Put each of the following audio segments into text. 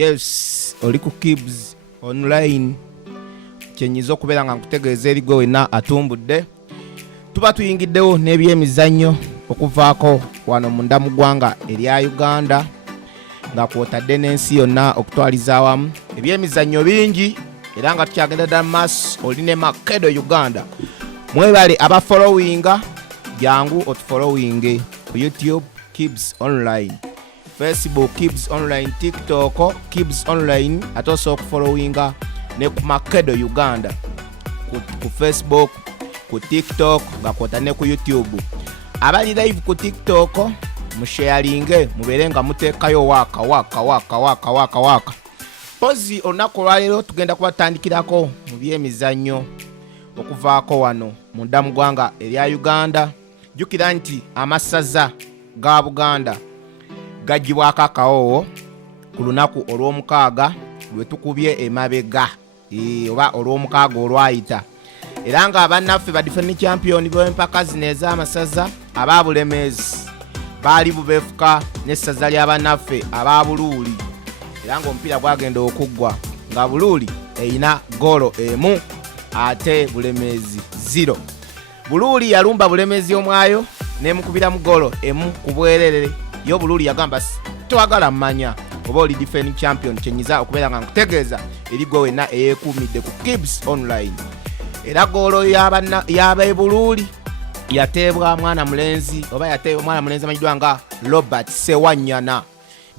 Yes, oli ku Kibz Online kyenyiza okubeera nga nkutegeeza erigwe wena atumbudde. Tuba tuyingiddewo n'ebyemizannyo okuvaako wano mu mugwanga erya Uganda nga kwotadde n'ensi yonna okutwaliza awamu. Ebyemizannyo bingi era nga tukyagenda ddala mu maaso. Oli ne Makedo Uganda. Mwebale abafollowinga jangu otufollowinge ku YouTube Kibz Online, Facebook Kibz Online, TikTok Kibz Online, ate osobola okufollowinga ne ku Makedo Uganda ku Facebook, ku TikTok nga kwota ne ku YouTube. Abali live ku TikTok musharinge mubeere nga muteekayo waka. Pozi olunaku lwaleero tugenda kubatandikirako mu byemizannyo okuvaako wano mu mugwanga erya Uganda. Jukira nti amasaza ga Buganda gagibwako akawoowo ku lunaku olw'omukaaga lwe tukubye emabega oba olw'omukaaga olwayita. Era nga abannaffe ba defending champion b'empaka zino ez'amasaza aba Bulemeezi baali bubeefuka n'essaza ly'abannaffe aba Buluuli. Era ng'omupiira gwagenda okuggwa nga Buluuli eyina goolo emu ate Bulemeezi 0. Buluuli yalumba Bulemeezi omwayo n'emukubira mu goolo emu ku bwerere. Yo Buluuli yagamba twagala mmanya oba oli defending champion, kyenyiza okubeera nga nkutegeeza erigwe wena eyeekuumidde ku Kibz Online. Era goolo y'abe Buluuli yateebwa mwana mulenzi oba yateebwa mwana mulenzi amanyiddwa nga Robert Sewanyana.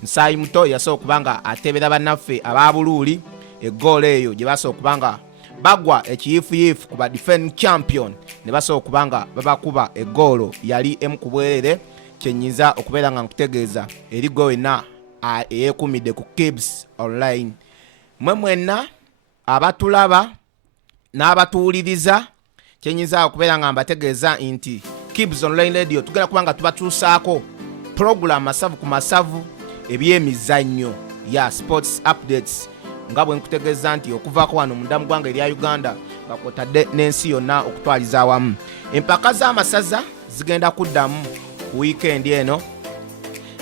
Musaayi muto yasobola okuba nga ateebera bannaffe aba Buluuli eggoolo eyo gye basobola okuba nga bagwa ekiyifuyifu ku ba defending champion ne basobola okuba nga babakuba eggoolo yali emu ku bwerere. Kyenyiza okubeera nga nkutegeeza erigwe wena eyeekuumidde ku Kibz Online. Mwe mwenna abatulaba n'abatuwuliriza, kyenyiza okubeera nga mbategeeza nti Kibz Online Radio tugenda kuba nga tubatuusaako program masavu ku masavu ebyemizannyo ya sports updates nga bwe nkutegeeza nti okuvaako wano mu mugwanga erya Uganda nga kwotadde n'ensi yonna okutwaliza awamu. Empaka z'amasaza zigenda kuddamu ku weekend eno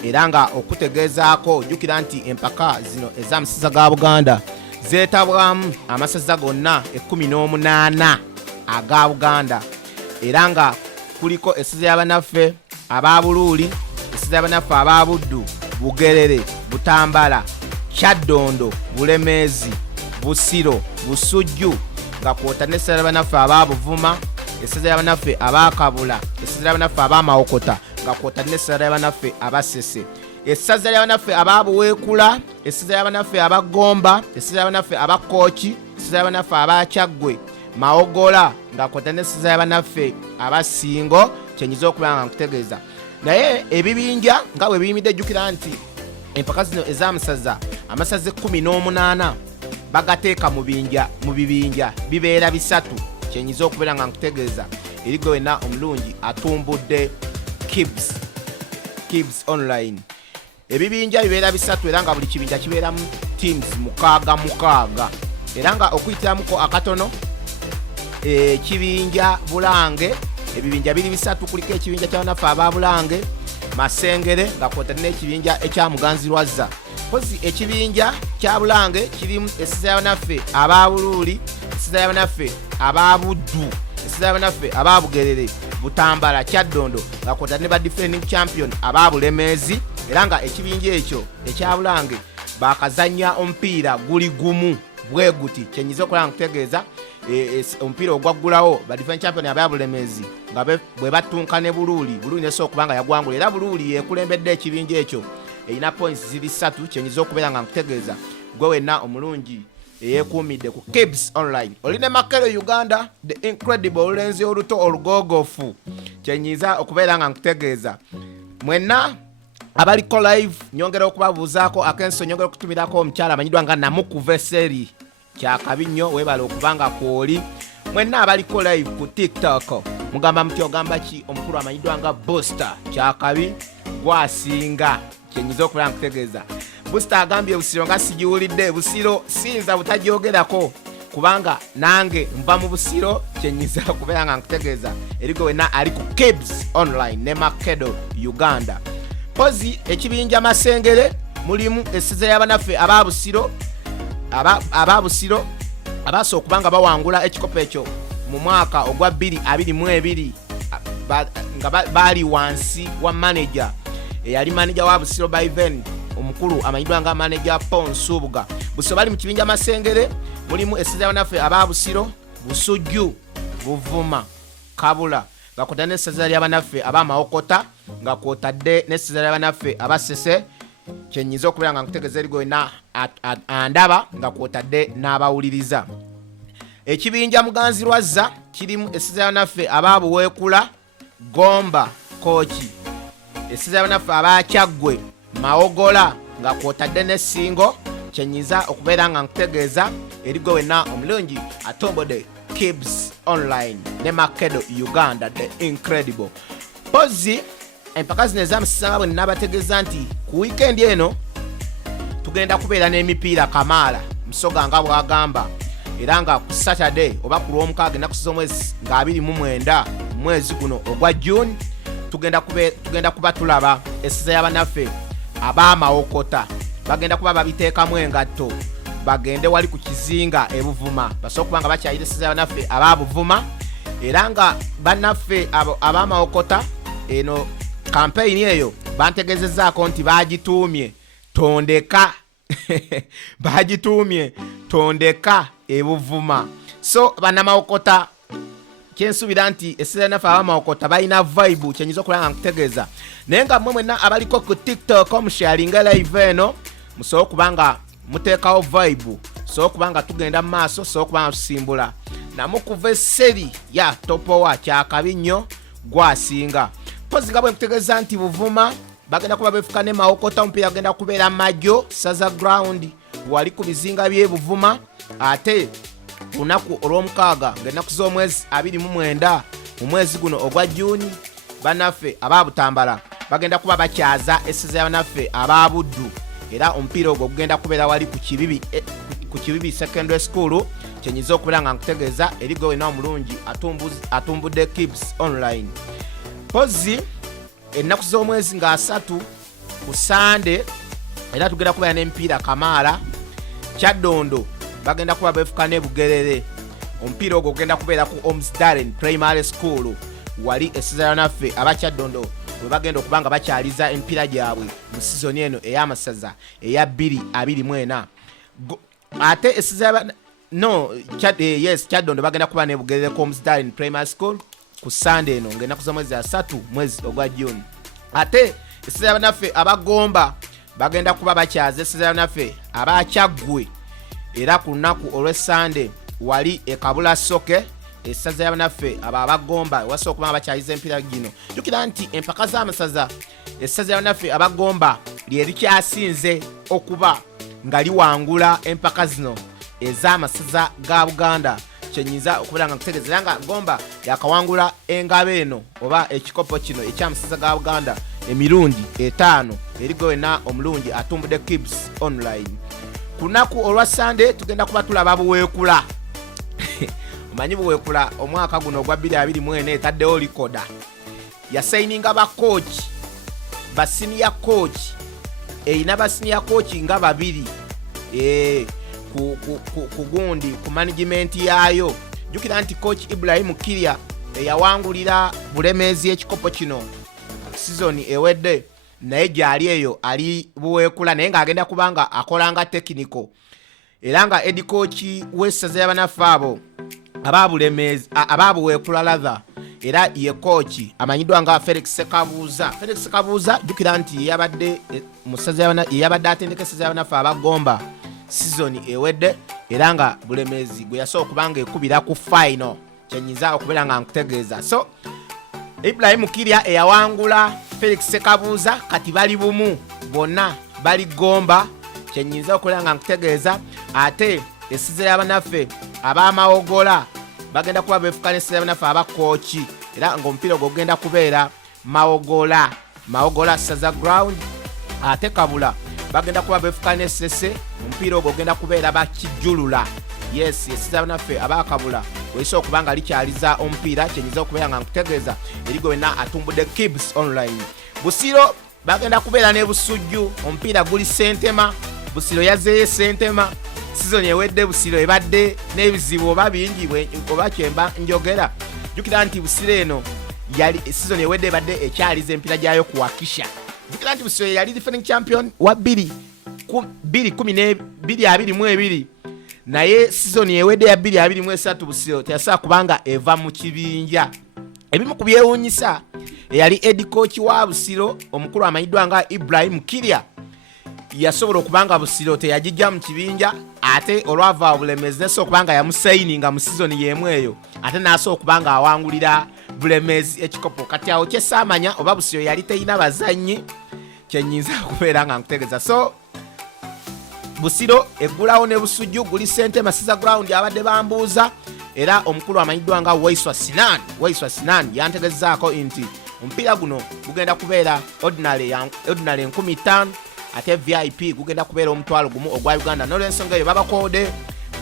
era nga okutegeezaako jjukira nti empaka zino ez'amasaza ga Buganda zeetabwamu amasaza gonna 18 aga Buganda. Era nga kuliko essaza y'abannaffe aba Buluuli, essaza y'abannaffe aba Buddu, Bugerere, Butambala, Kyaddondo, Bulemeezi, Busiro, Busujju nga kwota n'essaza y'abannaffe aba Buvuma, essaza y'abannaffe aba Kabula, essaza y'abannaffe aba Mawokota nga kwota n'essaza y'abannaffe aba Sese, essaza y'abannaffe aba Buweekula, essaza y'abannaffe aba Gomba, essaza y'abannaffe aba Kooki, essaza y'abannaffe aba Kyaggwe, Mawogola nga kwota n'essaza y'abannaffe aba Singo. Kyenyiza okubeera nga nkutegeeza naye ebibinja nga bwe biyimidde. Jjukira nti empaka zino ez'amasaza amasaza 18 bagateeka mu bibinja bibeera 3. Kyenyiza okubeera nga nkutegeeza erigwe wena omulungi atumbudde Kibz Online. Ebibinja bibeera 3 era nga buli kibinja kibeeramu teams 6. Era nga okuyitiramuko akatono ekibinja Bulange, ebibinja biri 3. Kuliko ekibinja ky'abannaffe aba Bulange Masengere nga kwotadde n'ekibinja ekya Muganzirwazza. Pozi ekibinja kya Bulange kirimu essaza y'abannaffe aba Buluuli, essaza y'abannaffe aba Buddu, essaza y'abannaffe aba Bugerere, Butambala, Kyaddondo nga kwotadde ne ba defending champion aba Bulemeezi. Era nga ekibinja ekyo ekya Bulange bakazanya omupiira guli gumu bwe guti. Kyenyiza okubeera nga nkutegeeza omupiira ogwaggulawo ba defending champion aba Bulemeezi nga bwe batunka ne Buluuli nesobola okuba nga yagwangula. Era Buluuli yekulembedde ekibinja ekyo erina points ziri 3. Kyenyiza okubeera nga nkutegeeza gwe wenna omulungi eyeekuumidde ku Kibz Online. Oli ne Makedo Uganda, the incredible olulenzi oluto olugoogofu. Kyenyiza okubeera nga nkutegeeza mwenna abaliko live nyongera okubabuuzaako akenso, nyongera okutumirako omukyala amanyiddwa nga Namukuveseri kyakabi nnyo. Weebale okubanga kwoli. Mwenna abaliko live ku TikTok mugamba muti ogamba ki omukulu amanyiddwa nga Booster kyakabi gwasinga. Kyenyiza okubeera nkutegeeza Booster agambye Busiro nga sigiwulidde. Busiro siyinza butajyogerako kubanga nange nva mu Busiro. Kyenyiza okubeera nga nkutegeeza erigwe wena ali ku Kibz Online ne Makedo Uganda. Pozi ekibinja Masengere mulimu essiza y'abanaffe ababusiro abaso okubanga bawangula ekikopo ekyo mu mwaka ogwa 2022 nga bali wansi wa manager eyali manager wa Busiro Baiven omukulu amanyidwa nga manager Ponsubuga. Busiro bali mu kibinja Masengere, mulimu essiza y'abanaffe ababusiro, Busujju, Buvuma, Kabula nga kwotadde n'essiza ly'abanaffe abamawokota nga kwotadde n'essiza ly'abanaffe abasese kyenyiza okubeera nga nkutegeeza erigo na andaba nga kwotadde n'abawuliriza. Ekibinja Muganzirwazza kirimu essiza y'abanaffe ababuweekula, Gomba, Kochi, essiza y'abanaffe abakyaggwe, Mawogola nga kwotadde n'essingo kyenyiza okubeera nga nkutegeeza erigo wenna omulungi atombode Kibz Online ne Makedo Uganda the incredible. Pozi empaka zino ezamusanga bwe nabategeeza nti ku weekend eno tugenda kubeera n'emipiira kamaala Musoga nga bwagamba, era nga ku Saturday oba ku Lwomukaaga ennaku z'omwezi nga 29 mwezi guno ogwa June tugenda kuba tulaba essiza y'abanaffe abamawokota bagenda kuba babiteekamu engatto bagende wali ku kizinga Ebuvuma basobola okuba nga bakyayira essiza y'abanaffe ababuvuma, era nga bannaffe abamawokota eno kampeyini eyo bantegezezaako nti bagituumye tondeka bagituumye tondeka Ebuvuma. So bannamawokota kyensuubira nti essiza y'abanaffe abamawokota balina vibe kyenyiza okulaba nga nkutegeeza, naye nga mmwe mwenna abaliko ku TikTok omusharinga live eno musobola okuba nga muteekawo vibe, so okuba nga tugenda mu maaso, so okuba nga tusimbula namukuva esseri ya topowa kyakabi nnyo gwasinga. Pozi nga bwe nkutegeeza nti Buvuma bagenda kuba befuka ne Mawokota, omupiira agenda kubeera Majjo Saza Ground wali ku bizinga by'e Buvuma, ate lunaku olw'omukaaga ng'ennaku z'omwezi 29 mu mwezi guno ogwa Juni bannaffe ababutambala bagenda kuba bakyaza essiza y'abanaffe ababuddu, era omupiira ogwo gugenda kubeera wali ku Kibibi Secondary School kyenyiza okubeera nga nkutegeeza erigo wena omulungi atumbudde Kibz Online. Pozi ennaku z'omwezi nga 3 ku Sande era tugenda kubeera n'emipiira kamaala Kyaddondo bagenda kuba befuka ne Bugerere, omupiira ogwo gugenda kubeera ku Omsdalen Primary School wali essiza y'abanaffe abakyaddondo bwe bagenda okuba nga bakyaliza emipiira gyabwe mu sizoni eno ey'amasaza eya 2024. Ate essiza Kyaddondo bagenda kuba ne Bugerere ku Omsdalen Primary School ku Sunday eno ng'ennaku z'omwezi 3 mwezi ogwa June. Ate essiza y'abanaffe abagomba bagenda kuba bakyaza essiza y'abanaffe abakyaggwe, era ku lunaku olw'Essande wali Kabula Soke essaza y'abanaffe abagomba wasobola okuba nga bakyayiza emipiira gino. Jjukira nti empaka z'amasaza essaza y'abanaffe abagomba lye likyasinze okuba nga liwangula empaka zino ez'amasaza ga Buganda, kyenyiza okubeera nga nkutegeeza, era nga Gomba yakawangula engabo eno oba ekikopo kino eky'amasaza ga Buganda emirundi 5 erigo wena omulungi atumbudde Kibz Online. Ku lunaku olwa Sunday tugenda kuba tulaba buweekula omanyi buweekula omwaka guno ogwa 2024 etaddewo likoda yasayininga bakooki basiniya kooki eyina basiniya kooki nga 2 ku gundi ku management yaayo. Jjukira nti kooki Ibrahim Kirya eyawangulira Bulemeezi ekikopo kino sizoni ewedde naye gyali eyo ali buweekula naye ng'agenda kubanga akolanga tekiniko, era nga edi kooki w'essaza y'abanaffe abo ababuweekula latha era ye kooki amanyiddwa nga Felix Kabuuza. Jjukira nti yabadde atendeka essaza y'abanaffe abagomba sizoni ewedde, era nga Bulemeezi gwe yasobola okuba nga ekubira ku final kyenyiza okubeera nga nkutegeeza. So Ibrahim Kirya eyawangula Felix Kabuuza kati bali bumu bonna bali Gomba kyenyiza okubeera nga nkutegeeza. Ate essiza y'abanaffe abamawogola bagenda kuba befuka n'essiza y'abanaffe abakooki, era ng'omupiira ogwo gugenda kubeera Mawogola Saza Ground. Ate Kabula bagenda kuba befuka n'essese, omupiira ogwo gugenda kubeera bakijjulula. Yes, essiza y'abanaffe abakabula weesobola okuba nga likyaliza omupiira kyenyiza okubeera nga nkutegeeza erigo wena atumbudde Kibz Online. Busiro bagenda kubeera ne Busujju. Omupiira guli Ssentema, Busiro yazeeyo Ssentema. Season ewedde Busiro ebadde n'ebizibu oba bingi oba kyemba njogera. Jjukira nti Busiro eno yali season ewedde ebadde ekyaliza empira gyayo kuwakisha. Jjukira nti Busiro yali defending champion wa 2022 naye season ewedde ya 2023 Busiro teyasobola kubanga eva mu kibinja. Ebimu ku byewuunyisa eyali head coach wa Busiro omukulu amanyiddwa nga Ibrahim Kirya yasobola okubanga Busiro teyagijja mu kibinja ate olwava Bulemezi neso okubanga yamusaininga mu season yemu eyo ate naso okubanga awangulira Bulemezi ekikopo. Kati awo kyesamanya oba Busiro yali teyina bazannyi kyenyinza okubeera nga nkutegeeza. So Busiro eggulawo ne Busujju guli Ssentema Masiza ground abadde bambuuza era omukulu amanyiddwa nga Waiswa Sinan yantegezaako nti omupiira guno gugenda kubeera ordinary 15,000 ate VIP gugenda kubeera omutwalo gumu ogwa Uganda. N'olwensonga eyo babakoode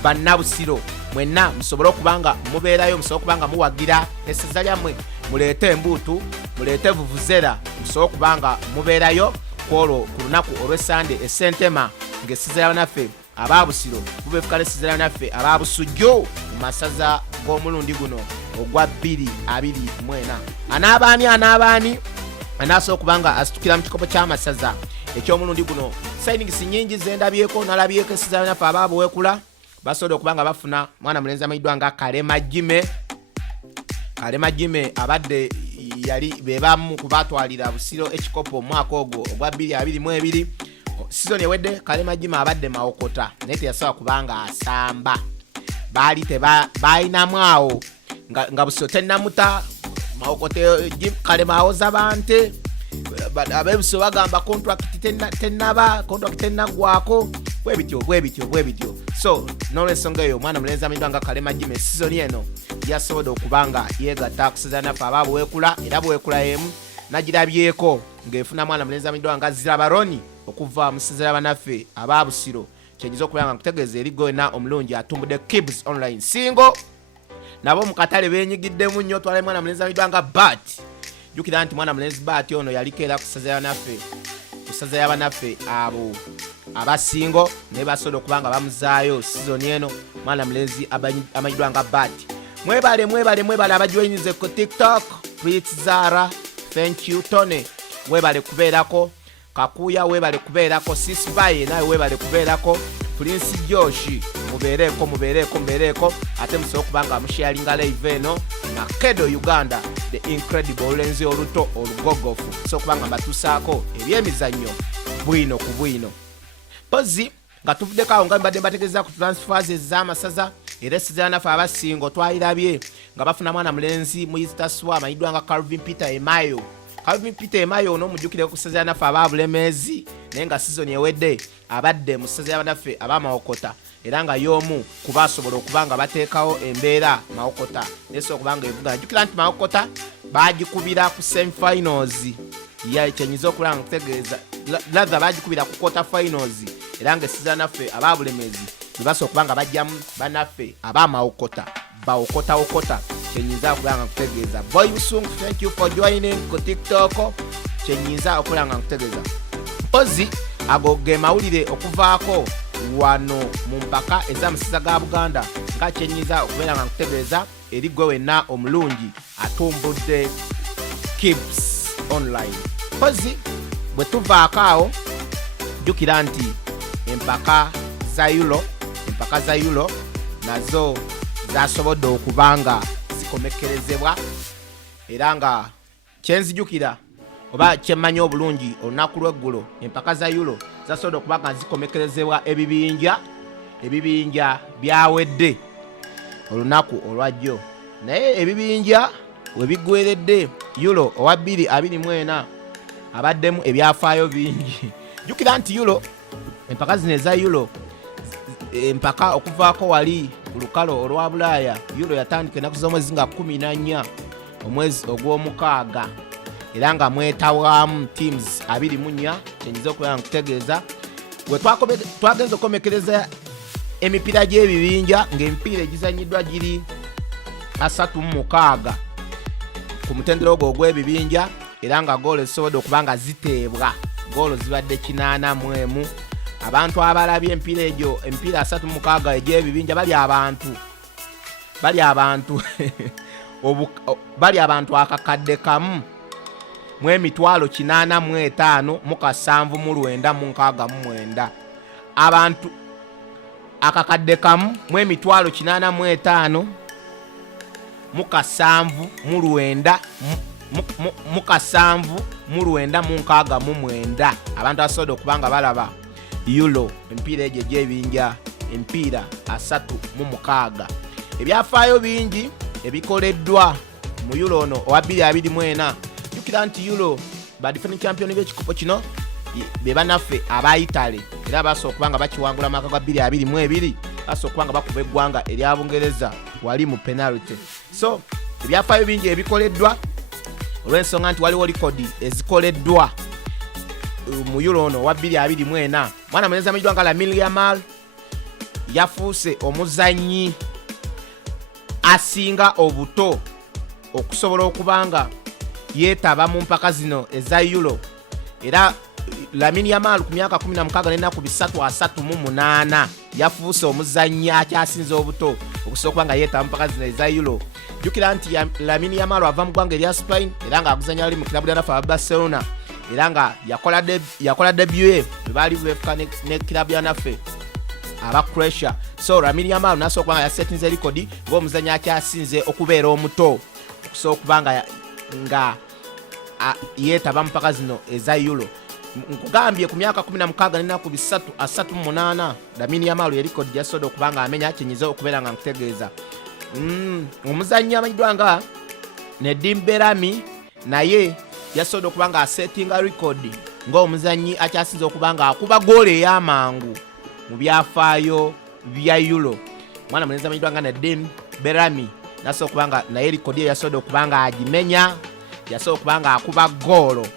bannabusiro mwenna musobole okubanga mubeerayo, musobole okubanga muwagira essaza lyammwe, muleete embuutu, muleete vuvuzera, musobole okubanga mubeerayo kwolwo ku lunaku olw'Essande e Ssentema ng'essaza ly'abannaffe ababusiro bubeefuka n'essaza ly'abannaffe ababusujju mu masaza g'omulundi guno ogwa 2024. Anaabaani anaasobola okubanga asitukira mu kikopo ky'amasaza eky'omulundi guno. Signings nnyingi zendabyeko, nalabyeko essaza ly'abannaffe ababuwekula basobodde okubanga bafuna mwana mulenzi amanyiddwa nga Kalema Jime abadde yali bebamu kubatwalira Busiro ekikopo omwaka ogwo ogwa 2022. Season ewedde Kalema Jime abadde Mawokota naye teyasobola kubanga asamba. Baali bayinamu awo nga Busiro tennamuta Mawokota Kalema awoza bante abebuso bagamba contract tennagwako bwebityo. So n'olwensonga eyo mwana mulenzi amanyiddwa nga Kalema Jime season eno yasobodde okubanga yeegatta kusaza naffe ababuwekula era buwekula emu nagirabyeko ng'efuna mwana mulenzi amanyiddwa nga Zirabaroni okuva mu season y'abannaffe ababusiro. Kyenyiza okubanga nkutegeeza eri gwena omulungi atumbudde Kibz Online singo nabo mu katale beenyigiddemu nnyo. Twala mwana mulenzi amanyiddwa nga Bat. Jjukira nti mwana mulenzi Bat ono yaliko kusaza y'abannaffe abo abasingo ne basobola okubanga bamuzaayo season eno mwana mulenzi amanyiddwa nga Bat. Mwebale abajoyinize ku TikTok. Prince Zara, thank you. Tone webale kubeerako. Kakuya webale kubeerako. Sisbaye nawe webale kubeerako. Prince Joshi mubeereko ate musobola okubanga musharinga live eno na Kedo Uganda the incredible Olenzi oluto olugogofu so kubanga mbatusaako ebyemizannyo bwino ku bwino. Pozi nga tuvuddeko awo nga mbadde mbategeeza ku transfers ez'amasaza era essiza y'abannaffe abasingo twayirabye nga bafuna mwana mulenzi muyizitaswa amanyiddwa nga Calvin Peter Emayo ono mujjukire ku ssiza y'abannaffe ababulemezi naye nga season ewedde abadde mu ssiza y'abannaffe abamawokota era nga y'omu kubasobola okubanga bateekawo embeera Mawokota neso okubanga evuga. Najjukira nti Mawokota bagikubira ku semi-finals kyenyiza okulaba nga kutegeeza latha bagikubira ku quarter finals era nga essiza y'abannaffe ababulemezi nibasobola okubanga bajjamu bannaffe abamawokota bawokota kyenyiza okulaba nga kutegeeza. Boy Busungu, thank you for joining ku TikTok. Kyenyiza okulaba nga kutegeeza mpozi ago ge mawulire okuvaako wano mu mpaka ez'amasiza ga Buganda nga kyenyiza okubeera nga nkutegeeza eri gwe wenna omulungi atumbudde Kibz Online. Pozi bwe tuvaako awo jjukira nti empaka za Euro nazo zasobodde okubanga zikomekerezebwa era nga kyenzijjukira oba kyemmanyi obulungi olunaku lw'eggulo empaka za Euro zasobodde okubanga zikomekerezebwa ebibinja byawedde olunaku olwajjo naye ebibinja we biggweredde Euro owa 2024 abaddemu ebyafaayo bingi. Jjukira nti Euro empaka zino eza Euro empaka okuvaako wali ku lukalo olwa Bulaaya Euro yatandika ennaku z'omwezi nga 14 omwezi ogw'omukaaga era nga mwetawaamu teams 24 kyenyiza okubeera nkutegeeza we twagenza okukomekereza emipiira gy'ebibinja ng'emipiira egizanyiddwa giri 36 ku mutendera ogwo ogw'ebibinja era nga goolo zisobodde okuba nga ziteebwa goolo zibadde 81. Abantu abalabye empiira egyo empiira 36 egy'ebibinja bali abantu akakadde kamu mu emitwalo 85 mu kasanvu mu 969. Abantu akakadde kamu mu emitwalo 85 mu kasanvu mu 969 abantu asobola okubanga balaba Euro empiira egyo egy'ebinja empiira 36. Ebyafaayo bingi ebikoleddwa mu Euro ono owa 2024. Jukira nti Euro ba defending champion b'ekikopo kino be banaffe aba Italy era basobola okubanga bakiwangula amaka ga 2022 basobola okubanga bakuba eggwanga erya Bungereza wali mu penalty. So ebyafaayo bingi ebikoleddwa olw'ensonga nti waliwo likodi ezikoleddwa mu Euro ono wa 2024. Mwana mweneza mwijwanga la Yamal yafuuse omuzanyi asinga obuto okusobola okubanga yeetaba mu mpaka zino eza Euro era Lamine Yamal ku myaka 16 n'ennaku 338 yafuuse omuzanyi akyasinze obuto okusobola okubanga yeetaba mu mpaka zino eza Euro. Jukira nti Lamine Yamal ava mu ggwanga erya Spain era nga aguzanya ali mu kilabu ya Barcelona era nga yakola debut bwe baali befuka ne kilabu ya naffe aba Croatia. So Lamine Yamal nasobola okubanga yasetinze likodi ng'omuzanyi akyasinze okubeera omuto okusobola okubanga nga yeetaba mu mpaka zino eza Euro. Nkugambye ku myaka 16 n'ennaku 338 Lamine Yamal yerikodi yasobola okubanga amenya kinyiza okubeera nga nkutegeeza. Omuzanyi amanyiddwa nga Nebunayira naye yasobola okubanga asetinga record ng'omuzanyi akyasinze okubanga akuba goolo ey'amangu mu byafaayo bya Euro. Mwana muneza amanyiddwa nga Nebunayira nasobola okubanga naye record yasobola okubanga agimenya, yasobola okubanga akuba goolo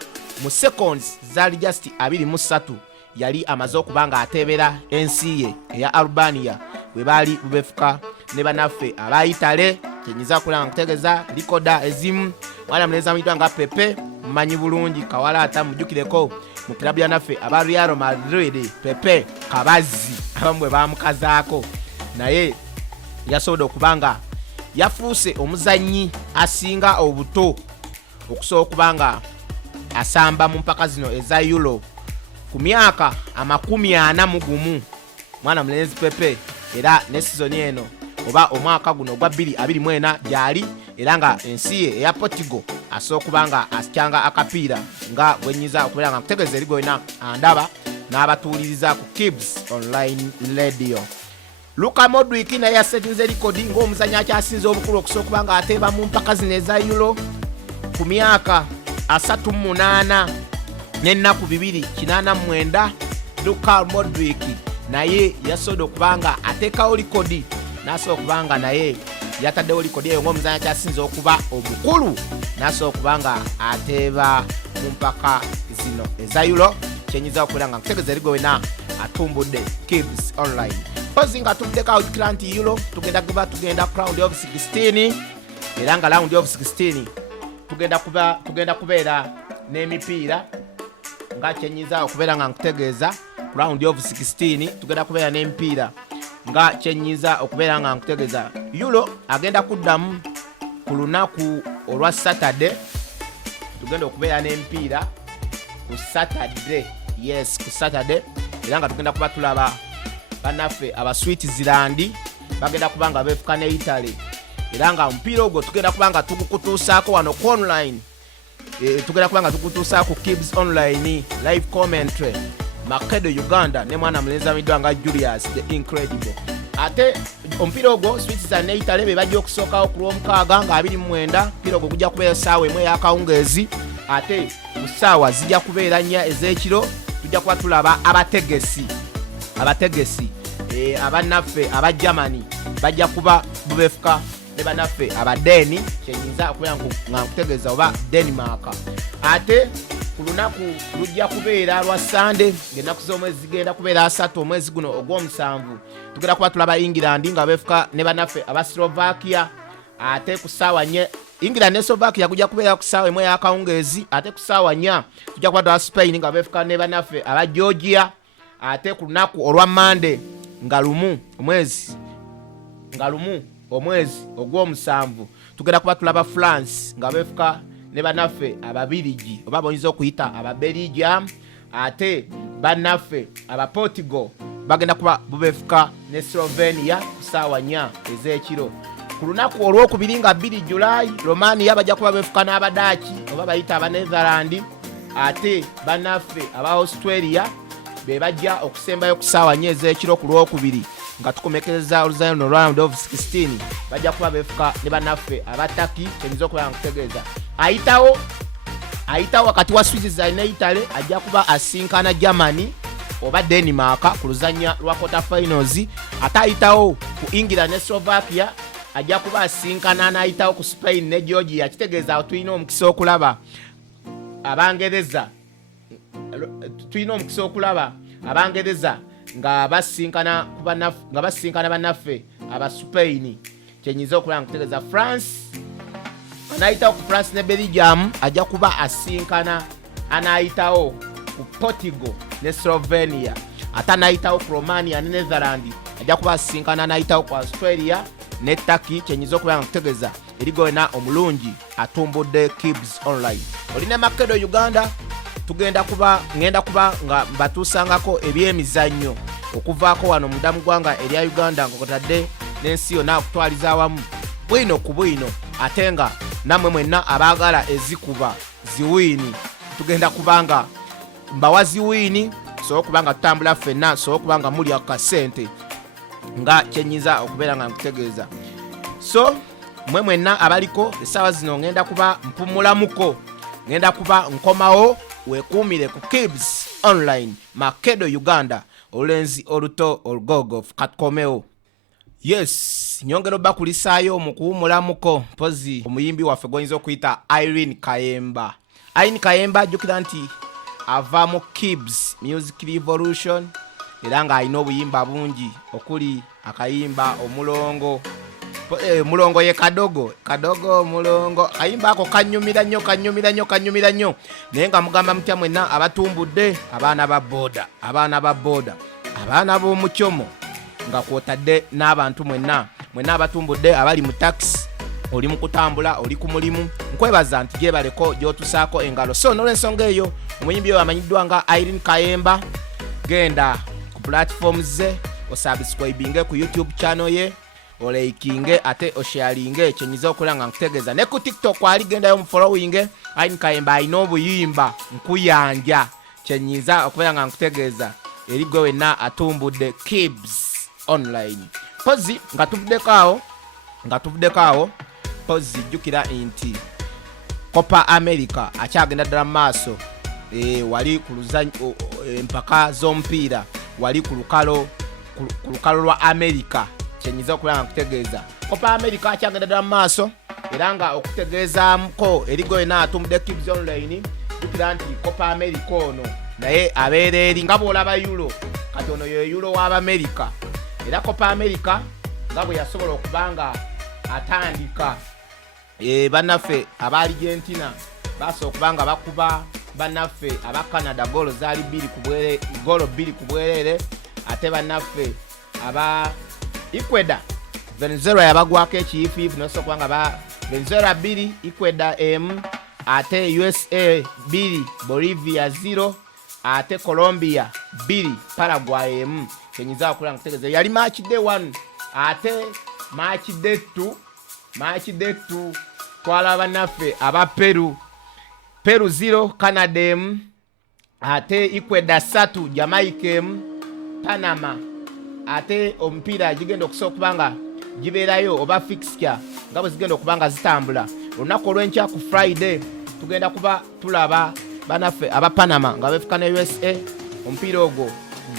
mu seconds zaali just 23 yali amaze okubanga atebera ensi ye eya Albania bwe baali befuka ne banaffe aba Italy kyenyiza kulanga kutegeeza likoda ezimu. Mwana muneza amanyiddwa nga Pepe mmanyi bulungi kawalaata mujjukireko mu kilabu ya naffe aba Real Madrid. Pepe kabazi abamu bwe bamukazaako naye yasobola okubanga yafuuse omuzanyi asinga obuto okusobola okubanga asamba mu mpaka zino eza Euro ku myaka 41. Mwana mulenzi Pepe era ne season eno oba omwaka guno ogwa 2024 gyali era nga ensi ye eya Portugal asobola okubanga asikyanga akapiira nga bwenyiza okubeera nga nkutegeeza eri gwena andaba n'abatuuliriza ku Kibz Online Radio. Luka Modric naye yasetinze likodi ng'omuzanyi akyasinze obukulu okusobola okubanga ateeba mu mpaka zino eza Euro ku myaka 38 n'ennaku 289. Luka Modric naye yasobola okubanga ateekawo likodi n'asobola okubanga naye yataddewo likodi eyo ng'omuzanyi akyasinze okuba omukulu n'asobola okubanga ateeba mu mpaka zino eza Euro. Kyenyiza okubeera nga nkutegeeza eri gwena atumbudde Kibz Online. Pozi nga tuddeko awujukira nti Euro tugenda ku round of 16 era nga round of 16 tugenda kubeera n'emipiira nga kyenyiza okubeera nga nkutegeeza ku round of 16 tugenda kubeera n'emipiira nga kyenyiza okubeera nga nkutegeeza. Euro agenda kuddamu ku lunaku olwa Saturday. Tugenda okubeera n'emipiira ku Saturday, yes ku Saturday era nga tugenda kuba tulaba banaffe aba Switzerland bagenda kubanga befuka ne Italy era nga omupiira ogwo tugenda kubanga tugukutuusaako wano ku online. Tugenda kubanga tugukutuusaako Kibz Online live commentary Makedo Uganda ne mwana mulenzi amiddwa nga Julius the Incredible. Ate omupiira ogwo Switzerland ne Italy be bajja okusookawo ku lw'omukaaga nga 29. Omupiira ogwo gujja kubeera essaawa emu ey'akawungeezi ate ku ssaawa zijja kubeera 4 ez'ekiro. Tujja kuba tulaba abategesi abannaffe aba Germany bajja kuba bubefuka ne bannaffe aba Deni kyenyiza okubeera nga nkutegeeza oba Denmark. Ate ku lunaku lujja kubeera lwa Sunday ng'ennaku z'omwezi zigenda kubeera 3 omwezi guno ogw'omusanvu. Tugenda kuba tulaba England nga befuka ne bannaffe aba Slovakia ate ku ssaawa 4 England ne Slovakia kujja kubeera ku ssaawa emu ey'akawungeezi, ate ku ssaawa 4 tujja kuba twa Spain nga beefuka ne bannaffe aba Georgia, ate ku lunaku olwa Monday nga lumu omwezi ogw'omusanvu tugenda kuba tulaba France nga beefuka ne bannaffe Ababirigi oba boyinza okuyita Ababelgium, ate bannaffe aba Portugal bagenda kuba bubeefuka ne Slovenia ku ssaawa 4 ez'ekiro. Ku lunaku olw'okubiri nga 2 July Romania bajja kuba beefuka n'Abadaaki oba bayita aba Netherland, ate bannaffe aba Australia be bajja okusembayo ku ssaawa 4 ez'ekiro ku lwokubiri nga tukomekereza oluzanyo round of 16 bajja kuba beefuka ne bannaffe aba Turkey. Kyenyiza okuba nga nkutegeeza ayitawo wakati wa Switzerland ne Italy ajja kuba asinkana Germany oba Denmark ku luzanya lwa quarter finals, ate ayitawo ku England ne Slovakia ajja kuba asinkana n'ayitawo ku Spain ne Georgia. Kitegeeza tulina omukisa okulaba Abangereza nga basinkana bannaffe aba Spain. Kyenyiza okulaba kutegeeza France anayitawo ku France ne Belgium ajja kuba asinkana anayitawo ku Portugal ne Slovenia, ate anayitawo ku Romania ne Netherland ajja kuba asinkana anayitawo ku Australia ne Turkey. Kyenyiza okulaba kutegeeza erigo wena omulungi atumbudde Kibz Online. Olina Makedo Uganda ngenda kuba nga mbatuusangako ebyemizannyo okuvaako wano mu ddamugwanga erya Uganda ng'otadde n'ensi yonna okutwaliza awamu bwino ku bwino, ate nga nammwe mwenna abaagala ezikuba ziwiini tugenda kubanga mbawa ziwiini, sobola okuba nga tutambula ffenna, sobola okuba nga muli akasente nga kyenyiza okubeera nga nkutegeeza. So mwe mwenna abaliko essaawa zino ngenda kuba mpumulamuko, ngenda kuba nkomawo. Weekuumire ku Kibz Online Makedo Uganda, olenzi oluto olugogo katukomewo. Yes, nyongera bakulisaayo mu kuwumulamuko mpozi omuyimbi waffe gw'oyinza okuyita Irene Kayemba jjukira nti ava mu Kibz Music Revolution era nga alina obuyimba bungi okuli akayimba omulongo ye kadogo mulongo. Ayimba ako kanyumira nnyo naye nga mugamba mutya mwenna abatumbudde abaana ba boda abaana b'omucyomo nga kwotadde n'abantu mwenna abatumbudde abali mu taxi, oli mu kutambula, oli ku mulimu, nkwebaza nti gyebaleko gy'otusaako engalo. So n'olw'ensonga eyo omuyimbi oyo amanyiddwa nga Irene Kayemba, genda ku platforms ze osubscribinge ku YouTube channel ye, olaikinge ate osharinge. Kyenyiza okukola nga nkutegeeza ne ku TikTok ali gendayo mu following. Irene Kayemba alina obuyimba nkuyanja, kyenyiza okubeera nga nkutegeeza eri gwe wenna atumbudde Kibz Online. Pozi nga tuvuddeko awo pozi jjukira nti Copa America akyagenda ddala mu maaso, wali ku luzanyo empaka z'omupiira wali ku lukalo lwa America. Kyenyiza okubeera nga nkutegeeza Copa America akyagenda ddala mu maaso era nga okutegeezaamuko erigo yena atumbudde Kibz Online. Jjukira nti Copa America ono naye abeera eri nga bw'olaba Euro, kati ono ye Euro w'Abamerika. Era Copa America nga bwe yasobola okuba nga atandika, bannaffe aba Argentina basobola okuba nga bakuba bannaffe aba Canada golo 2 ku bwereere, ate bannaffe aba Ecuador Venezuela yabagwako ekiyiifiivu nosobola okuba nga Venezuela 2 Ecuador 1, ate USA 2 Bolivia 0, ate Colombia 2 Paraguay 1. Kyenyiza okukola nkutegeeza yali match day 1, ate match day 2 twalaba naffe aba Peru 0 Canada 1, ate Ecuador 3 Jamaica 1, Panama ate omupiira gigenda okusobola okuba nga gibeerayo oba fixture nga bwe zigenda okuba nga zitambula. Olunaku olw'enkya ku Friday tugenda kuba tulaba banaffe aba Panama nga beefuka ne USA. Omupiira ogwo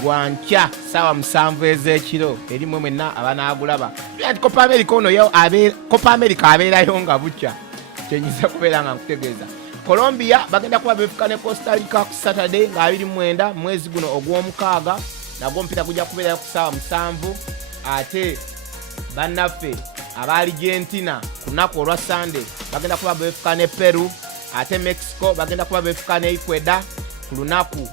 gwa nkya ssaawa 7 ez'ekiro eri mwe mwenna abanaagulaba. Copa America ono Copa America abeerayo nga bukya, kyenyiza kubeera nga nkutegeeza. Colombia bagenda kuba beefuka ne Costa Rica ku Saturday nga 29 mwezi guno ogw'omukaaga, nagwo omupiira gujja kubeerayo ku ssaawa 7. Ate bannaffe aba Argentina ku lunaku olwa Sunday bagenda kuba befuka ne Peru, ate Mexico bagenda kuba befuka ne Ecuador ku lunaku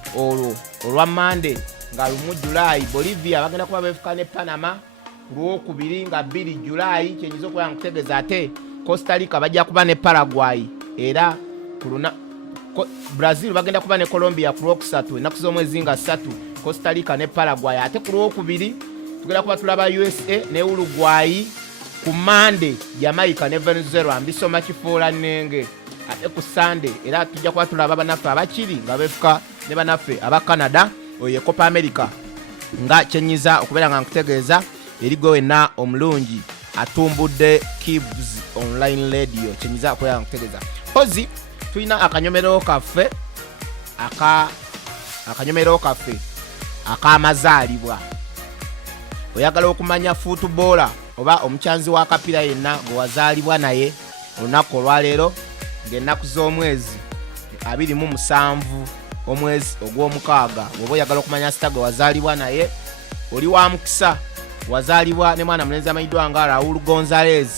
olwa Monday nga 1 July. Bolivia bagenda kuba befuka ne Panama ku lwokubiri nga 2 July. Kyenyiza okuba nkutegeeza ate Costa Rica bajja kuba ne Paraguay, era Brazil bagenda kuba ne Colombia ku lwokusatu ennaku z'omwezi nga 3, Costa Rica ne Paraguay. Ate ku lwokubiri tugenda kuba tulaba USA ne Uruguay. Ku Monday Jamaica ne Venezuela mbisoma kifuula nnenge. Ate ku Sunday era tujja kuba tulaba banaffe abakiri nga befuka ne banaffe aba Canada oye Copa America. Nga kyenyiza okubeera nga nkutegeeza erigo wenna omulungi atumbudde Kibz Online Radio, kyenyiza okubeera nga nkutegeeza. Pozi tulina akanyomero kaffe ak'amazaalibwa. Oyagala okumanya footballer oba omukyanzi wa kapira yenna gwe wazaalibwa naye olunaku olwaleero ng'ennaku z'omwezi 27 omwezi ogw'omukaaga, bw'oba oyagala okumanya sita gwe wazaalibwa naye oli wa mukisa. Wazaalibwa ne mwana mulenzi amanyiddwa nga Raul Gonzalez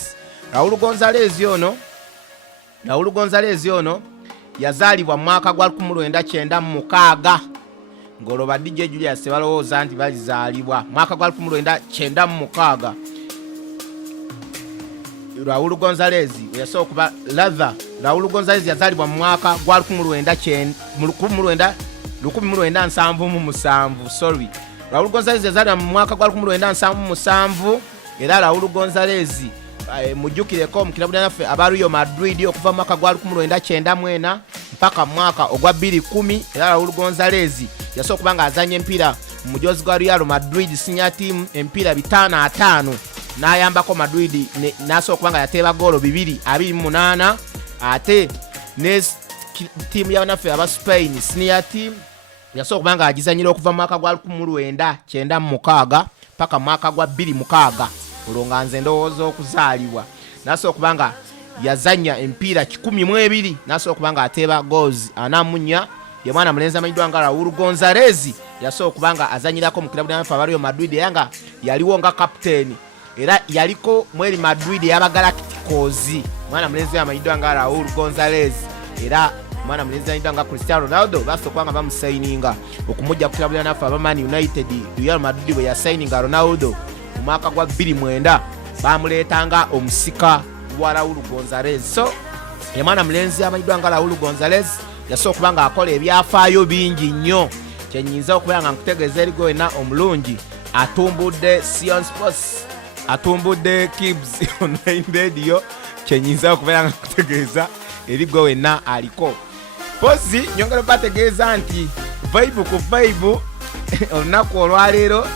ono yazaalibwa mu mwaka gwa 1996. ng'olwo DJ Julius balowooza nti balizaalibwa mwaka gwa 1996. Raul Gonzalez yasooka kuba Lather. Raul Gonzalez yazaalibwa mu mwaka gwa 1977. Sorry, Raul Gonzalez yazaalibwa mu mwaka gwa 1977. Era Raul Gonzalez mujjukireko mu kilabu naffe aba Real Madrid okuva mu mwaka gwa 1994 mpaka mu mwaka ogwa 2010. Era Raul Gonzalez yasooka kuba nga azanya empiira mu mujozi gwa Real Madrid senior team empiira 5-5 n'ayambako Madrid n'asooka kuba nga yateeba goolo 228. Ate ne team y'abanaffe aba Spain senior team yasooka kuba nga agizanyira okuva mu mwaka gwa 1996 mpaka mu mwaka gwa 2006. olwo nga nze ndowooza okuzaalibwa. N'asooka kuba nga yazanya empiira 12 n'asooka kuba nga ateeba goals 44. ye mwana mulenzi amanyiddwa nga Raul Gonzalez yasooka kuba nga azanyirako mu kilabu y'abanaffe aba Real Madrid era nga yaliwo nga kapiteeni, era yaliko mweri Madrid y'aba Galacticos. Mwana mulenzi amanyiddwa nga Raul Gonzalez era mwana mulenzi amanyiddwa nga Cristiano Ronaldo basooka kuba nga bamusayininga okumujja ku kilabu y'abanaffe aba Man United. Real Madrid bwe yasayininga Ronaldo mu mwaka gwa 2009 bamuleetanga omusika wa Raul Gonzalez. So ye mwana mulenzi amanyiddwa nga Raul Gonzalez yasooka kuba nga akola ebyafaayo bingi nnyo. Kyenyiza okubeera nga nkutegeeza erigo wenna omulungi atumbudde Sion Sports, atumbudde Kibz Online Radio. Kyenyiza okubeera nga nkutegeeza erigo wenna aliko. Pozi nyongera bategeeza nti vibe ku vibe olunaku olwaleero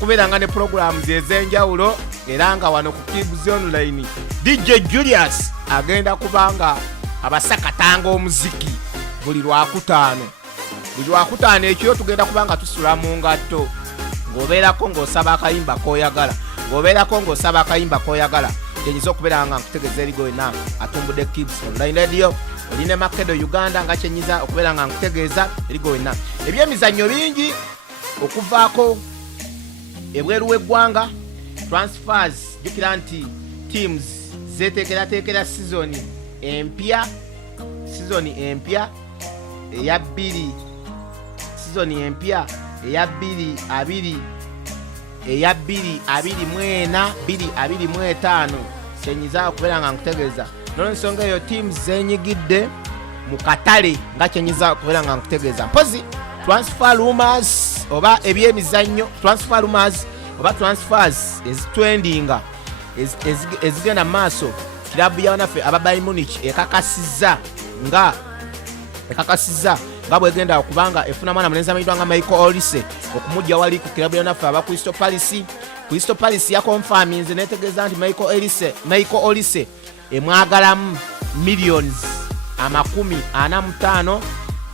kubeera nga ne programs ez'enjawulo, era nga wano ku Kibz Online DJ Julius agenda kubanga abasakatanga omuziki buli lwakutaano. Ekyo tugenda kubanga tusula mu ngatto ng'obeerako ng'osaba akayimba k'oyagala. Kyenyiza okubeera nga nkutegeeza erigo wenna atumbudde Kibz Online Radio. Oli ne Makedo Uganda nga kyenyiza okubeera nga nkutegeeza erigo wenna. Ebyemizannyo bingi okuvaako ebweru w'eggwanga, transfers. Jjukira nti teams zeteekerateekera season empya eya 2024-2025. Kyenyiza okubeera nga nkutegeeza n'ensonga eyo teams zenyigidde mu katale nga kyenyiza okubeera nga nkutegeeza. Mpozi transfer rumors oba ebyemizannyo, transfers ezitwendinga ezigenda mu maaso. Kilabu y'abanaffe aba Bayern Munich ekakasizza bwegenda okubanga efuna mwana mulenzi amanyiddwa nga Michael Olise okumujja wali ku kilabu y'abanaffe aba Crystal Palace yakonfaminze netegeeza nti Michael Olise emwagalamu millions 45.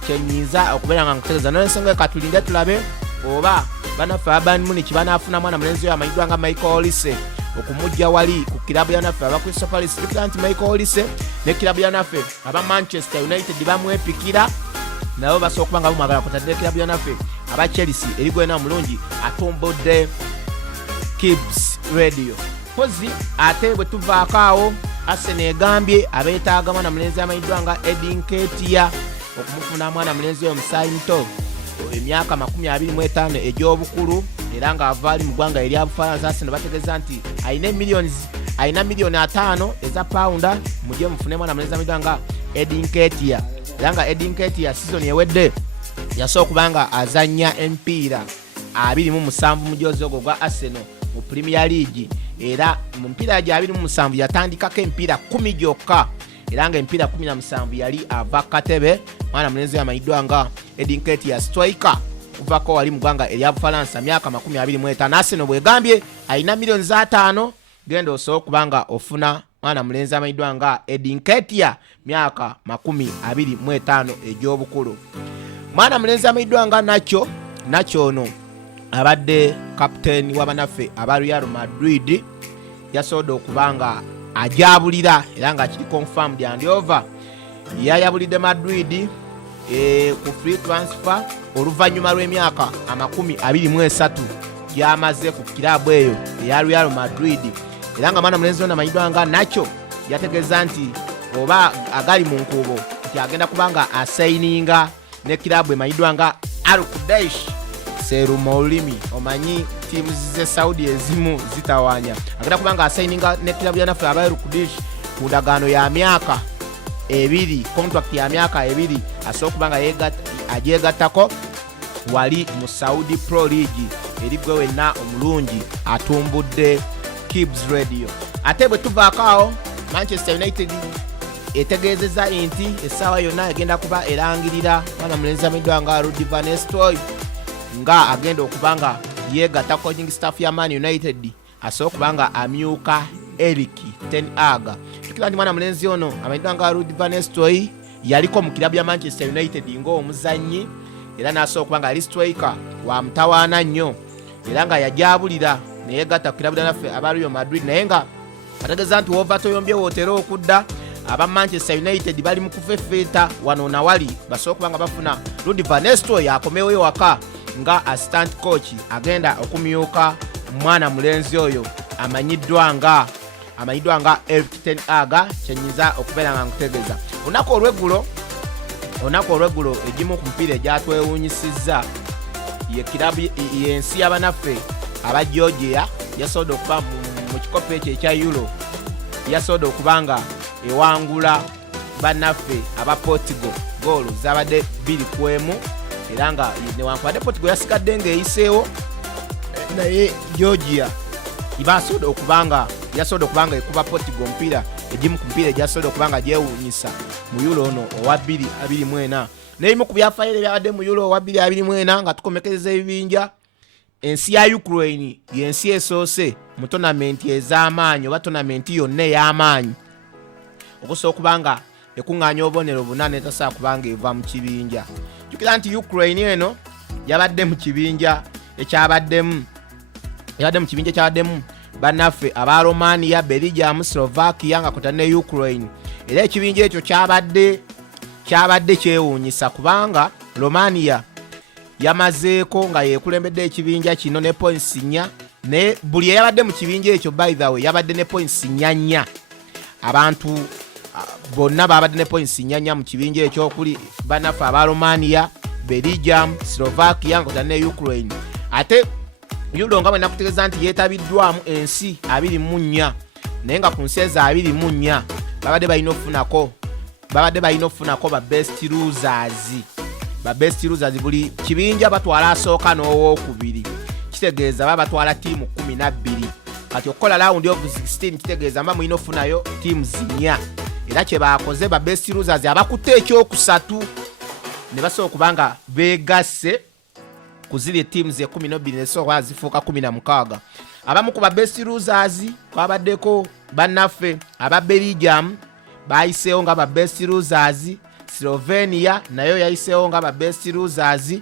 Kyenyiza okubeera nga nkutegeeza n'ensonga katulinde tulabe oba banaffe aba Bayern Munich banaafuna mwana mulenzi oyo amanyiddwa nga Michael Olise okumujja wali ku kilabu y'abanaffe aba Crystal Palace. Jjukira nti Michael Olise ne kilabu y'abanaffe aba Manchester United bamwepikira, nabo basooka kuba nga bamwagala kutadde kilabu y'abanaffe aba Chelsea erigo ena omulungi atumbudde Kibz Radio. pozi ate bwe tuvaako awo Arsenal egambye abeetaaga mwana mulenzi amanyiddwa nga Edin Ketia okumufuna mwana mulenzi oyo musaayi muto emyaka 25 egy'obukulu era ng'ava ali mu ggwanga erya Bufalansa. Arsenal bategeeza nti alina miliyoni 5 eza pawunda mujje mufune mwana mulenzi amanyiddwa nga Edin Ketia. Era nga Edin Ketia season ewedde yasooka kubanga azannya empiira 27 mu mujozi ogwo gwa Arsenal mu Premier League. Era mu mpiira gya 27 yatandikako empiira 10 gyokka era nga empiira 17 yali ava katebe mwana mulenzi amanyiddwa nga Edin Ketia striker kuvako wali mu ggwanga erya Bufalansa myaka 25. Arsenal bwegambye alina miliyoni 5 genda osooka kubanga ofuna mwana mulenzi amanyiddwa nga Edin Ketia myaka 25 egy'obukulu. Mwana mulenzi amanyiddwa nga Nacho ono abadde kapiteeni w'abanaffe aba Real Madrid yasoodde okubanga ajabulira era nga kiri confirmed and over yayabulidde Madrid ku free transfer oluvannyuma lw'emyaka 23 gyamaze ku kirabu eyo eya Real Madrid. Era nga mwana mulenzi ono amanyiddwa nga Nacho yategeeza nti oba agali mu nkuubo nti agenda kubanga asayininga ne kirabu emanyiddwa nga Al-Qudaish Seru Maulimi. Omanyi teams ze Saudi ezimu zitawanya. Agenda kubanga asayininga ne kirabu ya naffe aba Al-Qudaish ku ndagaano ya myaka 2, contract ya myaka 2 asobola kubanga ajegattako wali mu Saudi Pro League eri gwe wenna omulungi atumbudde Kibz Radio. Ate bwe tuvaako awo Manchester United etegeezezza nti essaawa yonna egenda kuba erangirira mwana mulenzi amanyiddwa nga Rudy Van Nistelrooy nga agenda okubanga yeegatta coaching staff ya Man United asobola okubanga amyuka Erik ten Hag. Tukira nti mwana mulenzi ono amanyiddwa nga Rudy Van Nistelrooy yaliko mu kilabu ya Manchester United ng'omuzannyi era n'asobola okubanga ali striker wa mutawaana nnyo era nga yajabulira neyegatta ku kilabu naffe aba Real Madrid. Naye nga ategeeza nti wova toyombye wootera okudda aba Manchester United bali mu kufefeeta wano na wali basobola okubanga bafuna Rudy Van Nistelrooy akomewo ewaka nga assistant coach agenda okumyuka mwana mulenzi oyo amanyiddwa nga Erik ten Hag kyenyiza okubeera nga nkutegeeza. Olunaku olweggulo egimu ku mpiira egyatwewuunyisizza ye kilabu yensi y'abanaffe aba Georgia yasoodde okuba mu kikopo ekyo ekya Euro yasoodde okubanga ewangula bannaffe aba Portugal goolo zabadde 2-1 era nga newankubadde Portugal yasigadde ng'eyiseewo naye Georgia yasoodde okubanga ekuba Portugal omupiira egimu ku mpiira egyasoodde okubanga gyewuunyisa mu Euro ono owa 2024. N'ebimu ku byafaayo ebyabadde mu Euro owa 2024 nga tukomekereza ebibinja ensi ya Ukraine yensi esoose mu tonamenti ez'amaanyi oba tonamenti yonna ey'amaanyi okusobola okubanga ekuŋŋaanya obubonero buna netasobola kubanga eva mu kibinja. Jjukira nti Ukraine eno yabadde mu kibinja ekyabaddemu bannaffe aba Romania, Belgium, Slovakia nga kwota ne Ukraine. Era ekibinja ekyo kyabadde kyewuunyisa kubanga Romania yamazeeko nga yekulembedde ekibinja kino ne points 4 ne buli eyabadde mu kibinja ekyo by the way yabadde ne points 4. Abantu bonna babadde ne points 4 mu kibinja ekyo okuli bannaffe aba Romania, Belgium, Slovakia nga ne Ukraine. Ate Euro nga bwe nakutegeeza nti yeetabiddwamu ensi 24 naye nga ku nsi ezo 24 babadde balina okufunako ba best losers. Buli kibinja batwala asooka n'owookubiri, kitegeeza baba batwala ttiimu 12. Kati okukola round of 16 kitegeeza mba mulina okufunayo teams 4. Era kye baakoze ba best losers abakutte ekyokusatu ne basobola okubanga beegasse ku ziri teams 12 nesobola zifuuka 16. Abamu ku ba best losers kwabaddeko bannaffe aba Belgium bayiseewo nga ba best losers. Slovenia nayo yayiseewo nga ba best losers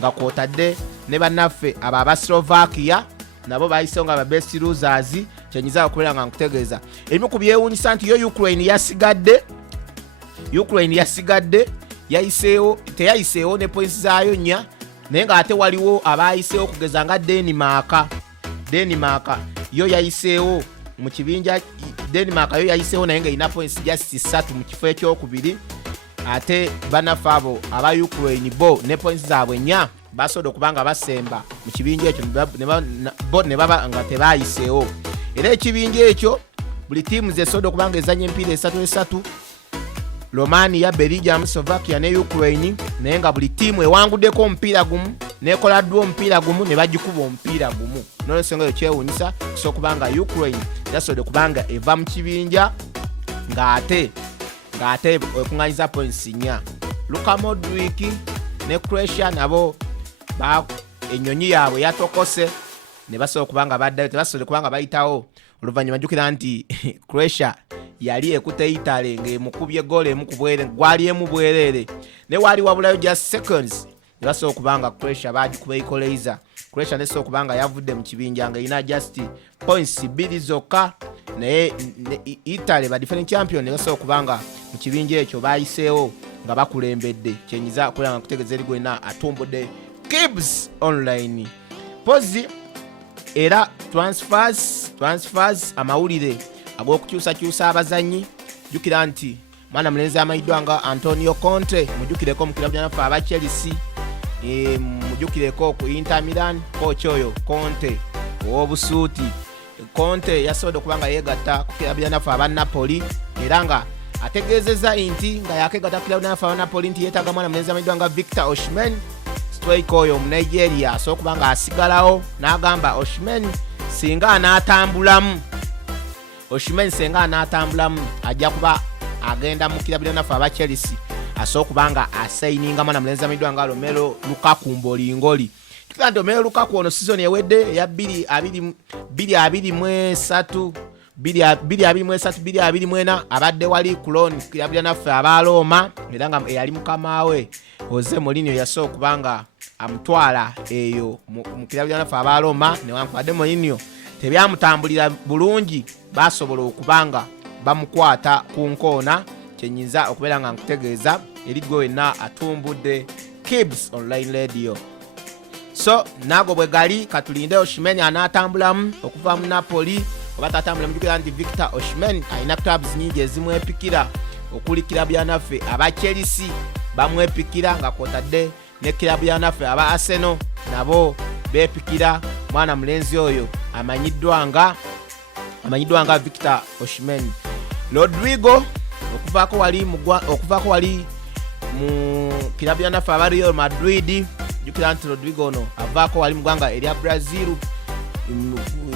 nga kwotadde ne bannaffe aba Slovakia nabo bayiseewo nga ba best losers. Kyenyiza okubeera nga nkutegeeza ebimu ku byewuunyisa nti yo Ukraine yasigadde yayiseewo teyayiseewo ne points zaayo 4 naye nga ate waliwo abayiseewo kugeza nga Denmark yo yayiseewo mu kibinja. Denmark yo yayiseewo naye nga erina points just 3 mu kifo ekyokubiri, ate bannaffe abo aba Ukraine bo ne points zaabwe 4 basobola okubanga basemba mu kibinja ekyo bo ne baba nga tebayiseewo. Era ekibinja ekyo buli tiimu zesobola okubanga ezanya empiira 3-3, Romania, Belgium, Slovakia ne Ukraine, naye nga buli tiimu ewanguddeko omupiira gumu nekola dwa omupiira gumu ne bagikuba omupiira gumu. N'olwensonga eyo kyewuunyisa kusobola okubanga Ukraine yasobodde okubanga eva mu kibinja ng'ate ekuŋŋanyiza points 4. Luka Modric ne Croatia nabo ennyonyi yaabwe yatokose ne basobola okubanga baddayo, tebasobodde kubanga bayitawo. Oluvannyuma jjukira nti Croatia yali ekute Italy ng'emukubye goal emu ku bwerere, gwali emu bwerere, ne wali wabulayo just seconds ne basobola okubanga Croatia bagikuba equalizer. Croatia nesobola okubanga yavudde mu kibinja nga erina just points 2 zokka, naye Italy ba defending champion ne basobola okubanga mu kibinja ekyo bayiseewo nga bakulembedde. Kyenyiza okulaba nga kutegeeza eri gwena atumbudde Kibz Online. Pozi era transfers amawulire ag'okukyusakyusa abazanyi. Jjukira nti mwana mulenzi amayiddwa nga Antonio Conte, mujjukireko mu kilabu gy'anaffe aba Chelsea, mujjukireko ku Inter Milan, coach oyo Conte ow'obusuuti. Conte yasobodde okubanga yeegatta ku kilabu gy'anaffe aba Napoli, era nga ategeezezza nti nga yakeegatta ku kilabu gy'anaffe aba Napoli nti yeetaaga mwana mulenzi amayiddwa nga Victor Osimhen, striker oyo mu Nigeria asobola okubanga asigalawo. N'agamba Osimhen singa anaatambulamu ajja kuba agenda mu kilabu gy'anaffe aba Chelsea, asobola okubanga asayininga mwana mulenzi amayiddwa nga Romelu Lukaku mbolingoli. Tukira nti Romelu Lukaku ono season ewedde eya 2023-2024 abadde wali kuloni ku kilabu gy'anaffe aba Roma, era nga eyali mukama we Jose Mourinho yasobola okubanga amutwala eyo mu kilabu gy'anaffe aba Roma, newankubadde Mourinho tebyamutambulira bulungi, basobola okubanga bamukwata ku nkoona. Kyenyiza okubeera nga nkutegeeza eri gwe wenna atumbudde Kibz Online Radio. So nago bwe gali katulinde Osimhen anaatambulamu okuva mu Napoli oba tatambulamu. Jjukira nti Victor Osimhen alina clubs nyingi ezimwepikira, okuli kilabu yanaffe aba Chelsea bamwepikira, nga kwotadde ne kilabu yanaffe aba Arsenal nabo beepikira mwana mulenzi oyo amanyiddwa nga Victor Osimhen. Rodrigo okuvaako wali mu kilabu yanaffe aba Real Madrid. Jjukira nti Rodrigo ono avaako wali mu ggwanga erya Brazil.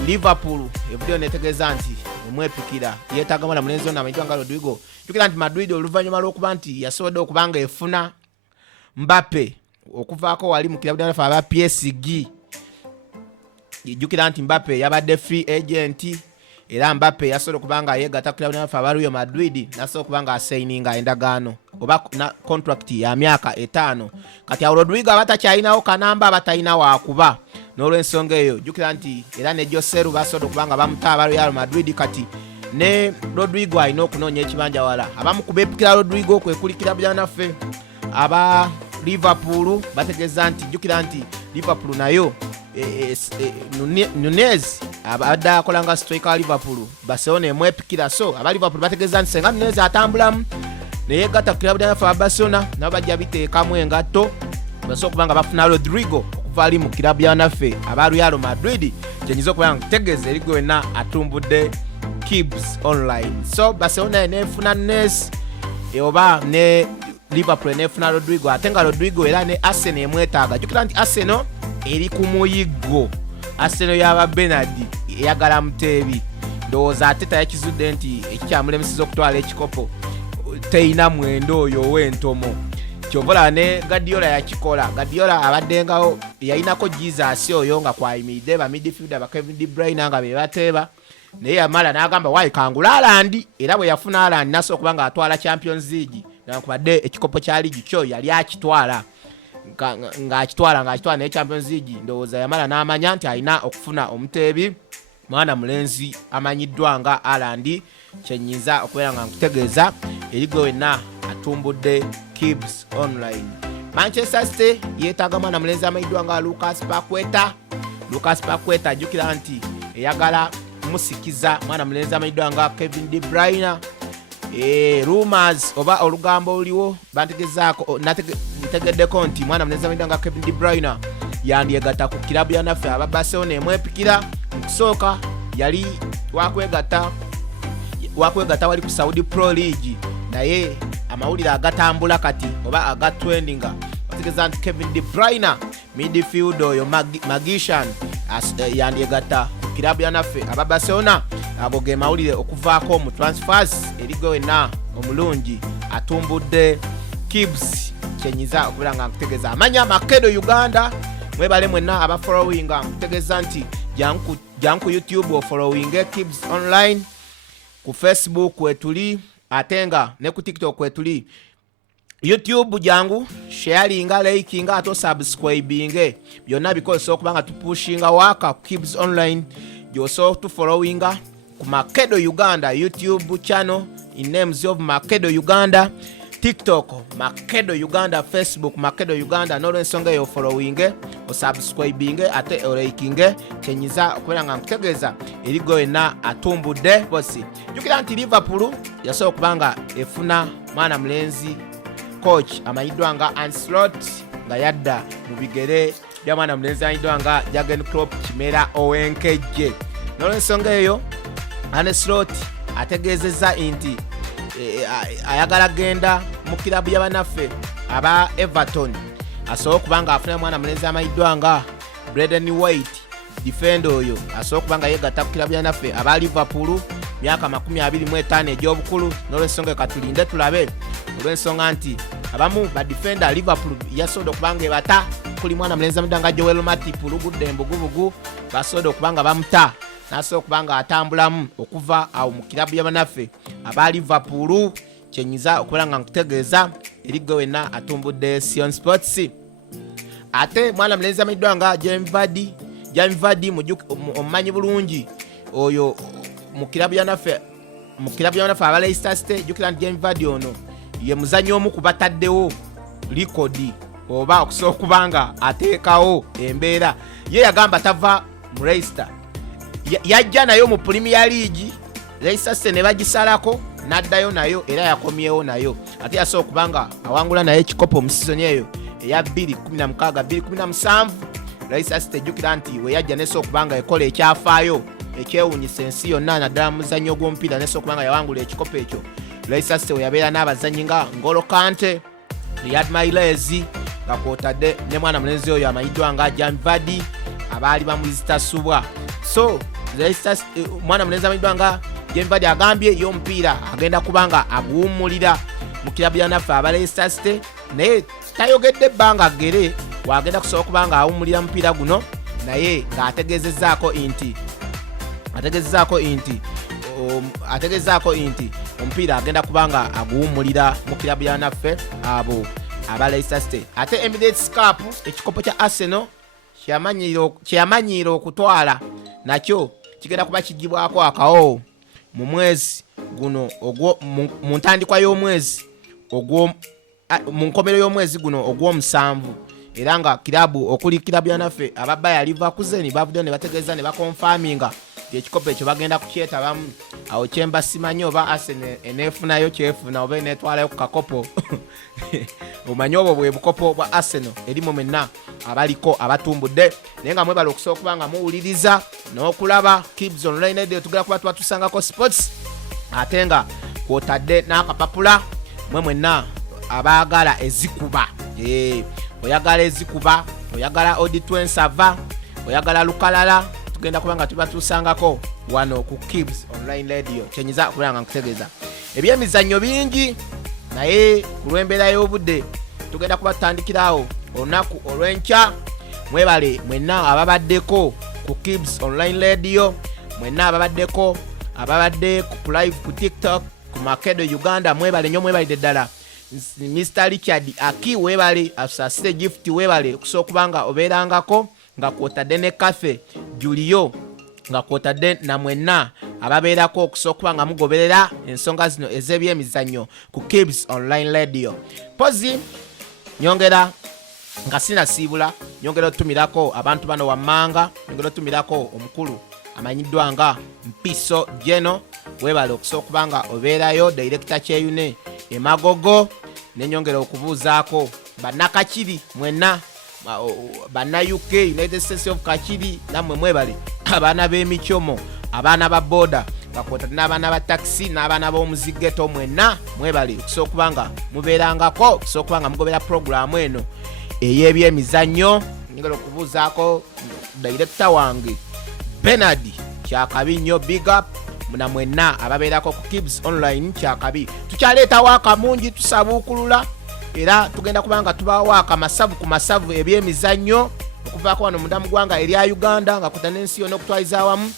Liverpool evuddeyo netegeeza nti emwepikira yeetaaga mwana mulenzi ono amanyiddwa nga Rodrigo. Jjukira nti Madrid oluvannyuma lw'okuba nti yasobodde okubanga efuna Mbappe okuvaako wali mu kilabu yanaffe aba PSG. Jjukira nti Mbappe yabadde free agent, era Mbappe yasobola okubanga yeegatta ku kilabu yanaffe aba Real Madrid, nasobola okubanga asayininga endagaano oba na contract ya myaka 5. Kati awo Rodrigo abatakyalinawo kanamba abatalina waakuba. N'olw'ensonga eyo jjukira nti era ne Joseru basobola okubanga bamuta aba Real Madrid. Kati ne Rodrigo alina okunoonya ekibanja wala. Abamu ku beepikira Rodrigo kwe kuli kilabu yanaffe aba Liverpool. Bategeeza nti jjukira nti Liverpool nayo Nunez abadde akola nga striker wa Liverpool, Barcelona emwepikira. So aba Liverpool bategeeza nti senga Nunez atambulamu neyeegatta ku kilabu yanaffe aba Barcelona, nabo bajja biteekamu engatto basobola okubanga bafuna Rodrigo okuva ali mu kilabu yanaffe aba Real Madrid. Kyenyiza okubanga nkutegeeza eri gwe wenna atumbudde Kibz Online. So Barcelona enefuna Nunez oba ne Liverpool enefuna Rodrigo, ate nga Rodrigo era ne Arsenal emwetaaga. Jjukira nti Arsenal eri ku muyiggo. Arsenal y'aba Bernard eyagala muteebi, ndowooza ate tayakizudde nti ekikyamulemesiza okutwala ekikopo teyina mwendo oyo ow'entomo. Kyovola ne Guardiola yakikola. Guardiola abaddengawo yayinako Jesus oyo nga kwayimiridde ba midfielder ba Kevin De Bruyne nga be bateeba, naye yamala n'agamba wayi kangula Haaland, era bwe yafuna Haaland nasobola okubanga atwala Champions League, newankubadde ekikopo kya liigi kyo yali akitwala ng'akitwala naye Champions League ndowooza yamala n'amanya nti alina okufuna omuteebi mwana mulenzi amanyiddwa nga Haaland. Kyenyiza okubeera nga nkutegeeza eri gwe wenna atumbudde Kibz Online. Manchester City yeetaaga mwana mulenzi amanyiddwa nga Lucas Paqueta. Jjukira nti eyagala okumusikiza mwana mulenzi amanyiddwa nga Kevin De Bruyne. Rumors oba olugambo oliwo bantegezaako ntegeddeko nti mwana mulenzi amanyiddwa nga Kevin De Bruyne yandyegatta ku kilabu yanaffe aba Barcelona emwepikira. Mu kusooka yali wakwegatta wali ku Saudi Pro League, naye amawulire agatambula kati oba agatrendinga bategeeza nti Kevin De Bruyne midfield oyo magician yandyegatta ku kilabu yanaffe aba Barcelona. Ago ge mawulire okuvaako mu transfers erigo wena omulungi atumbudde Kibz kyenyiza okubeera nga nkutegeeza amanya Makedo Uganda. Mwebale mwenna aba followinga nkutegeeza nti jangu YouTube followinge Kibz Online, ku Facebook wetuli atenga ne ku TikTok wetuli. YouTube jangu sharinga likinga ato subscribinge byonna bikozesa okubanga tupushinga waka ku Kibz Online. Joso tu followinga ku Makedo Uganda YouTube channel in names of Makedo Uganda, TikTok Makedo Uganda, Facebook Makedo Uganda. N'olwensonga eyo followinge o subscribinge ate olikinge kyenyiza okubeera nga nkutegeeza erigo wena atumbudde bosi. Jukira nti Liverpool yasobola okubanga efuna mwana mulenzi coach amanyiddwa nga Ancelotti nga yadda mu bigere bya mwana mulenzi amanyiddwa nga Jurgen Klopp kimera owenkejje. N'olwensonga eyo Ancelotti ategeezezza nti ayagala genda mu kilabu y'abanaffe aba Everton asobola okubanga afuna mwana mulenzi amanyiddwa nga Brendan White defender oyo asobola okubanga yegatta ku kilabu y'abanaffe aba Liverpool myaka 25 egy'obukulu. N'olwensonga katulinde tulabe olw'ensonga nti abamu ba defender Liverpool yasobola okubanga ebata kuli mwana mulenzi amanyiddwa nga Joel Matip lugudde embugubugu basobola okubanga bamuta nasobola okubanga atambulamu okuva awo mu kilabu y'abanaffe aba Liverpool. Kyenyiza okubeera nga nkutegeeza erigo wena atumbudde Sion Sports. Ate mwana mulenzi amanyiddwa nga Jamie Vardy omumanyi bulungi oyo mu kilabu y'abanaffe aba Leicester City. Jukira nti Jamie Vardy ono ye muzanyi omu kubataddewo likodi oba okusobola okubanga ateekawo embeera. Ye yagamba tava mu Leicester, yajja nayo mu Premier League Leicester City ne bagisalako n'addayo nayo era yakomyewo nayo. Ate yasobola okubanga awangula nayo ekikopo mu season eyo eya 2016-2017 Leicester City. Jukira nti we yajja nesobola okubanga ekola ekyafaayo ekyewuunyisa ensi yonna naddala mu muzannyo gw'omupiira nesobola okubanga yawangula ekikopo ekyo. Leicester City we yabeera n'abazannyi nga Ngolo Kante, Riyad Mahrez nga kwotadde ne mwana mulenzi oyo amanyiddwa nga Jamie Vardy abaali bamuzitasubwa. So mwana mulenzi amanyiddwa nga Jamie Vardy agambye y'omupiira agenda kubanga aguwummulira mu kilabu y'abanaffe aba Leicester City, naye tayogedde ebbanga ggere wagenda kusobola okubanga awummulira mupiira guno, naye ng'ategeezezzaako nti omupiira agenda kubanga aguwummulira mu kilabu y'abanaffe abo aba Leicester City. Ate Emirates Cup ekikopo kya Arsenal kyeyamanyiira okutwala nakyo kigenda kuba kigibwako akawo mu mwezi guno mu ntandikwa y'omwezi mu nkomero y'omwezi guno ogw'omusanvu. Era nga kilabu okuli kilabu yanaffe aba Bayer Leverkusen bavudde ne bategeeza ne bakonfaminga ekikopo ekyo bagenda kukyetabamu. Awo kyemba simanyi oba Arsenal eneefunayo kyefuna oba eneetwalayo ku kakopo omanyi obwo bwe bukopo bwa Arsenal erimu mwenna abaliko abatumbudde. Naye nga mwebala okusobola okubanga muwuliriza n'okulaba Kibz Online Radio tugenda kuba tubatusangako sports ate nga kwotadde n'akapapula mwenna abaagala ezikuba. Oyagala ezikuba, oyagala oditwensava, oyagala lukalala, tugenda kubanga tubatusangako wano ku Kibz Online Radio. Kyenyiza okubeera nga nkutegeeza ebyemizannyo bingi, naye ku lw'embeera y'obudde tugenda kuba tutandikirawo olunaku olw'enkya. Mwebale mwenna ababaddeko ku Kibz Online Radio, mwenna ababadde ku live ku TikTok ku Makedo Uganda, mwebale nnyo, mwebalidde ddala. Mr. Richard Aki webale, Asasite Gift webale okusobola okubanga obeerangako nga kwotadde ne Cafe Julio nga kwotadde na mwenna ababeerako okusobola okubanga mugoberera ensonga zino ez'ebyemizannyo ku Kibz Online Radio. Pozi nyongera nga sinasiibula, nyongera otumirako abantu bano wammanga, nyongera otumirako omukulu amanyiddwa nga Mpiso Jeno webale okusooka kubanga obeerayo director Kyeyune Emagogo nenyongera okubuuzaako bannakakiri mwenna banna UK United States of Kakiri namwe mwebale abaana b'emichomo abaana ba boda bakwata n'abaana ba taxi n'abaana b'omuzigeto mwenna mwebale okusooka kubanga mubeerangako okusooka kubanga mugobera programu eno ey'ebyemizannyo nyongera okubuuzaako director wange Bernard Kyakabi nnyo big up muna mwenna ababeerako ku Kibz Online Kyakabi tukyaleetawo akamungi tusabuukulula era tugenda kubanga tubawaaka masavu ku masavu ebyemizannyo okuvaako wano munda mugwanga erya Uganda nga kutana ensi yonna okutwaliza awamu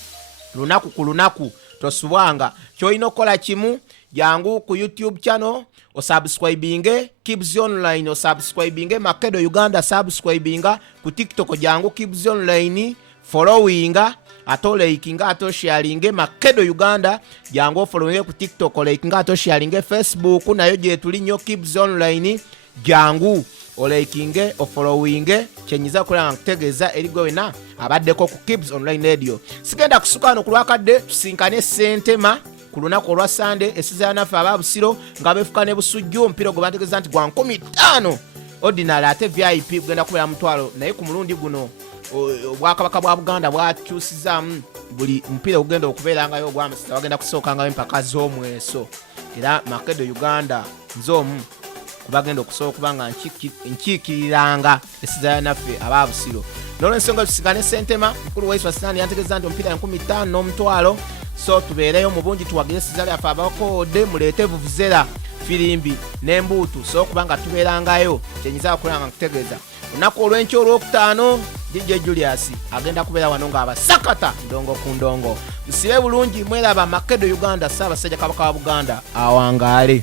lunaku ku lunaku tosubwanga kyolina okukola kimu jangu ku YouTube channel osubscribinge Kibz Online osubscribinge Makedo Uganda subscribinga ku TikTok jangu Kibz Online followinga ato likinga ato sharinge Makedo Uganda jangu followinge ku TikTok likinga ato sharinge Facebook nayo je tuli nnyo Kibz Online jangu olikinge ofollowinge kyenyiza kulanga kutegeeza erigowena abaddeko ku Kibz Online Radio sigenda kusukano ku lwakadde tusinkane Sentema ku lunaku olwa Sunday esiza naffe ababusiro nga befukane busujju omupiira gwe bantegeeza nti gwa 15 ordinary ate VIP gugenda kubeera mutwalo naye ku mulundi guno obwakabaka bwa Buganda bwakyusizaamu buli mupiira gugenda okubeerangayo ogw'amasita bagenda kusookangayo empaka z'omweso era Makedo Uganda nz'omu kubagenda okusooka kubanga nkiikiriranga esiza naffe ababusiro n'olwensonga tusigane Sentema mukulu waisu Asinaani yantegeeza nti omupiira 15 n'omutwalo so tubeereyo mu bungi tuwagire esiza lyaffe abakoode muleete vuvuzera firimbi n'embuutu so kubanga tubeerangayo kyenyiza kulanga kutegeeza olunaku olw'enkya olwokutaano DJ Julius agenda kubeera wano ng'abasakata ndongo ku ndongo musibe bulungi mweraba Makedo Uganda Ssaabasajja Kabaka wa Buganda awangaale.